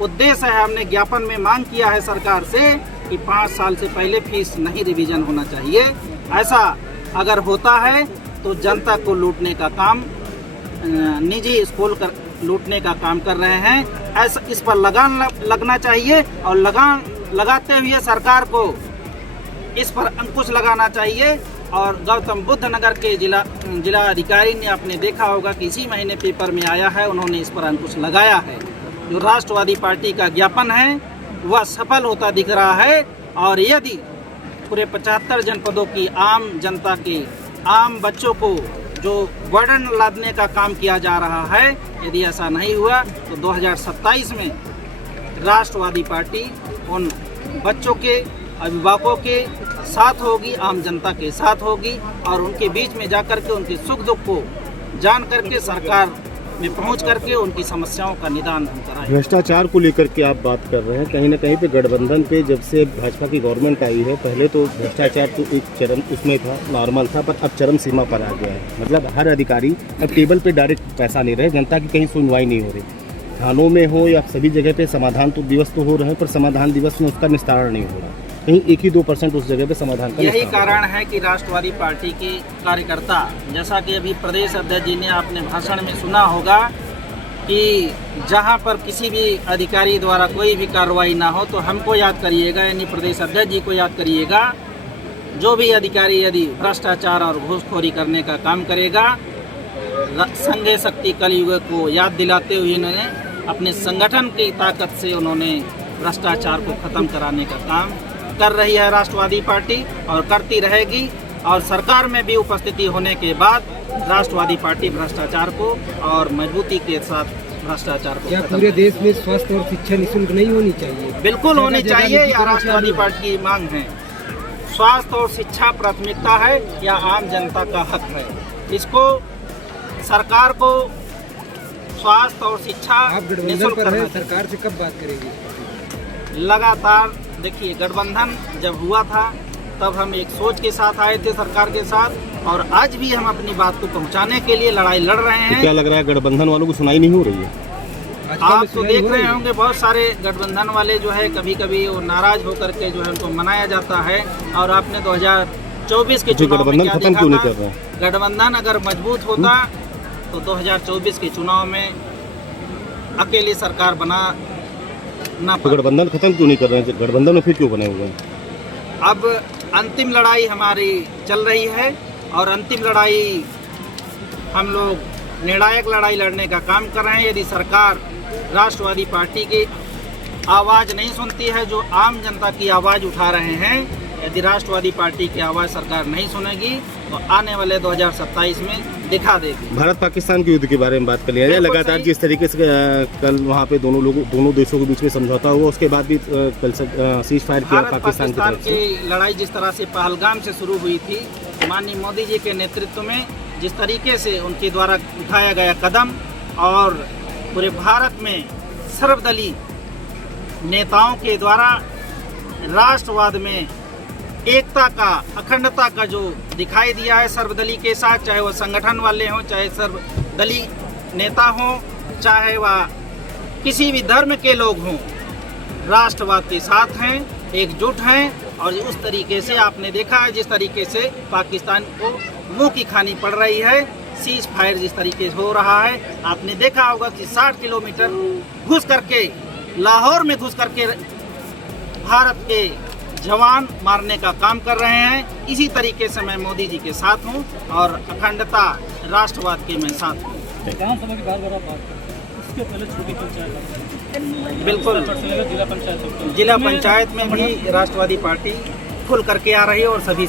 उद्देश्य है। हमने ज्ञापन में मांग किया है सरकार से कि 5 साल से पहले फीस नहीं रिवीजन होना चाहिए। ऐसा अगर होता है तो जनता को लूटने का काम, निजी स्कूल लूटने का काम कर रहे हैं। ऐसा इस पर लगान लगना चाहिए और लगान लगाते हुए सरकार को इस पर अंकुश लगाना चाहिए। और गौतम बुद्ध नगर के जिला अधिकारी ने आपने देखा होगा कि इसी महीने पेपर में आया है, उन्होंने इस पर अंकुश लगाया है। जो राष्ट्रवादी पार्टी का ज्ञापन है वह सफल होता दिख रहा है। और यदि पूरे 75 जनपदों की आम जनता के आम बच्चों को जो बर्डन लादने का काम किया जा रहा है, यदि ऐसा नहीं हुआ तो 2027 में राष्ट्रवादी पार्टी उन बच्चों के अभिभावकों के साथ होगी, आम जनता के साथ होगी और उनके बीच में जाकर के उनके सुख दुख को जान करके सरकार में पहुंच करके उनकी समस्याओं का निदान हम कराएं। भ्रष्टाचार को लेकर के आप बात कर रहे हैं, कहीं ना कहीं पे गठबंधन पे जब से भाजपा की गवर्नमेंट आई है, पहले तो भ्रष्टाचार तो एक चरम उसमें था, नॉर्मल था, पर अब चरम सीमा पर आ गया है। मतलब हर अधिकारी अब टेबल पे डायरेक्ट पैसा ले रहे, जनता की कहीं सुनवाई नहीं हो रही। थानों में हो या सभी जगह पे समाधान तो दिवस तो हो रहे हैं, पर समाधान दिवस में उसका निस्तारण नहीं हो रहा। कहीं 1 ही 2% उस जगह पे समाधान का यही कारण है कि राष्ट्रवादी पार्टी के कार्यकर्ता, जैसा कि अभी प्रदेश अध्यक्ष जी ने अपने भाषण में सुना होगा कि जहां पर किसी भी अधिकारी द्वारा कोई भी कार्रवाई ना हो तो हमको याद करिएगा, यानी प्रदेश अध्यक्ष जी को याद करिएगा। जो भी अधिकारी यदि भ्रष्टाचार और घूसखोरी करने का काम करेगा, संघ शक्ति कलयुग को याद दिलाते हुए उन्होंने अपने संगठन की ताकत से उन्होंने भ्रष्टाचार को खत्म कराने का काम कर रही है राष्ट्रवादी पार्टी और करती रहेगी। और सरकार में भी उपस्थिति होने के बाद राष्ट्रवादी पार्टी भ्रष्टाचार को और मजबूती के साथ भ्रष्टाचार को क्या पूरे देश में स्वास्थ्य और शिक्षा निःशुल्क नहीं होनी चाहिए? बिल्कुल होनी चाहिए, या राष्ट्रवादी पार्टी की मांग है। स्वास्थ्य और शिक्षा प्राथमिकता है या आम जनता का हक है। इसको सरकार को स्वास्थ्य और शिक्षा आप गठबंधन पर है, सरकार से कब बात करेंगे? लगातार देखिए, गठबंधन जब हुआ था तब हम एक सोच के साथ आए थे सरकार के साथ, और आज भी हम अपनी बात को पहुंचाने के लिए लड़ाई लड़ रहे हैं। तो क्या लग रहा है गठबंधन वालों को सुनाई नहीं हो रही है? आप तो देख रहे होंगे बहुत सारे गठबंधन वाले जो है कभी कभी वो नाराज होकर के जो है उनको मनाया जाता है। और आपने 2024 के चुनाव में क्या खत्म क्यों नहीं कर रहा है? गठबंधन अगर मजबूत होता तो 2024 के चुनाव में अकेली सरकार बना ना। तो गठबंधन खत्म क्यों नहीं कर रहे हैं? गठबंधन में फिर क्यों बने हुए हैं? अब अंतिम लड़ाई हमारी चल रही है और अंतिम लड़ाई हम लोग निर्णायक लड़ाई लड़ने का काम कर रहे हैं। यदि सरकार राष्ट्रवादी पार्टी की आवाज़ नहीं सुनती है, जो आम जनता की आवाज़ उठा रहे हैं, यदि राष्ट्रवादी पार्टी की आवाज़ सरकार नहीं सुनेगी तो आने वाले 2027 में दिखा देगी। भारत पाकिस्तान के युद्ध के बारे में बात कर लिया जाए। लगातार जिस तरीके से कल वहाँ पे दोनों देशों के बीच में समझौता हुआ, उसके बाद भी कल सीज फायर किया पाकिस्तान की लड़ाई जिस तरह से पहलगाम से शुरू हुई थी, माननीय मोदी जी के नेतृत्व में जिस तरीके से उनके द्वारा उठाया गया कदम और पूरे भारत में सर्वदलीय नेताओं के द्वारा राष्ट्रवाद में एकता का, अखंडता का जो दिखाई दिया है सर्वदलीय के साथ, चाहे वह संगठन वाले हों, चाहे सर्वदलीय नेता हों, चाहे वह किसी भी धर्म के लोग हों, राष्ट्रवाद के साथ हैं, एकजुट हैं। और उस तरीके से आपने देखा है जिस तरीके से पाकिस्तान को मुंह की खानी पड़ रही है, सीज फायर जिस तरीके से हो रहा है, आपने देखा होगा कि 60 किलोमीटर घुस करके, लाहौर में घुस करके भारत के जवान मारने का काम कर रहे हैं। इसी तरीके से मैं मोदी जी के साथ हूं और अखंडता राष्ट्रवाद के मैं साथ हूं। बिल्कुल, जिला पंचायत में भी राष्ट्रवादी पार्टी खुल करके आ रही है और सभी